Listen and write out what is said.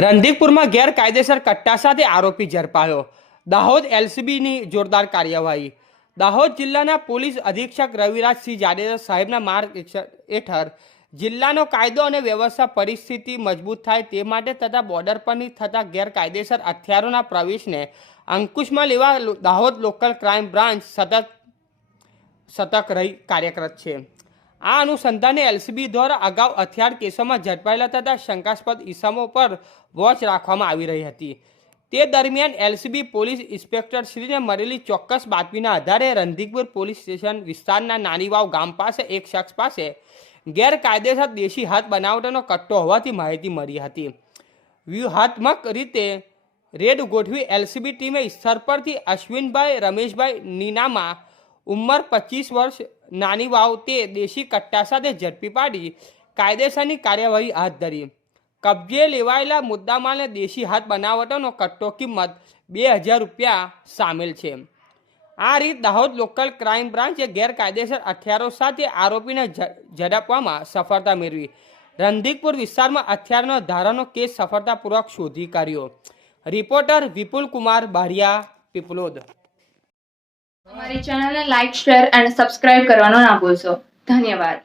રંધીકપુરમાં ગેરકાયદેસર કટ્ટા સાથે આરોપી ઝડપાયો। દાહોદ એલસીબીની જોરદાર કાર્યવાહી। દાહોદ જિલ્લાના પોલીસ અધિક્ષક રવિરાજસિંહ જાડેજા સાહેબના માર્ગદર્શન હેઠળ જિલ્લાનો કાયદો અને વ્યવસ્થા પરિસ્થિતિ મજબૂત થાય તે માટે તથા બોર્ડર પરની થતા ગેરકાયદેસર હથિયારોના પ્રવેશને અંકુશમાં લેવા દાહોદ લોકલ ક્રાઇમ બ્રાન્ચ સતર્ક રહી કાર્યરત છે। આ અનુસંધાને એલસીબી દ્વારા અગાઉ હથિયાર કેસોમાં ઝડપાયેલા તથા શંકાસ્પદ ઇસમો પર વોચ રાખવામાં આવી રહી હતી। તે દરમિયાન એલસીબી પોલીસ ઇન્સ્પેક્ટર શ્રીને મળેલી ચોક્કસ બાતમીના આધારે રંધીકપુર પોલીસ સ્ટેશન વિસ્તારના નાનીવાવ ગામ પાસે એક શખ્સ પાસે ગેરકાયદેસર દેશી હાથ બનાવટનો કટ્ટો હોવાથી માહિતી મળી હતી। વ્યૂહાત્મક રીતે રેડ ગોઠવી એલસીબી ટીમે સ્થળ પરથી અશ્વિનભાઈ રમેશભાઈ નીનામા ઉંમર 25 વર્ષ નાનીવાવ તે દેશી કટ્ટા સાથે ઝડપી પાડી કાયદેસરની કાર્યવાહી હાથ ધરી। કબજે લેવાયેલા મુદ્દામાલને દેશી હાથ બનાવટનો કટ્ટો કિંમત 2000 રૂપિયા સામેલ છે। આ રીત દાહોદ લોકલ ક્રાઇમ બ્રાન્ચે ગેરકાયદેસર હથિયારો સાથે આરોપીને ઝડપવામાં સફળતા મેળવી રંધીકપુર વિસ્તારમાં હથિયારનો ધારાનો કેસ સફળતાપૂર્વક શોધી કાઢ્યો। રિપોર્ટર વિપુલ કુમાર બારિયા, પીપલોદ। हमारी चैनल ने लाइक शेयर एंड सब्सक्राइब करवाना ना भूलशो। धन्यवाद।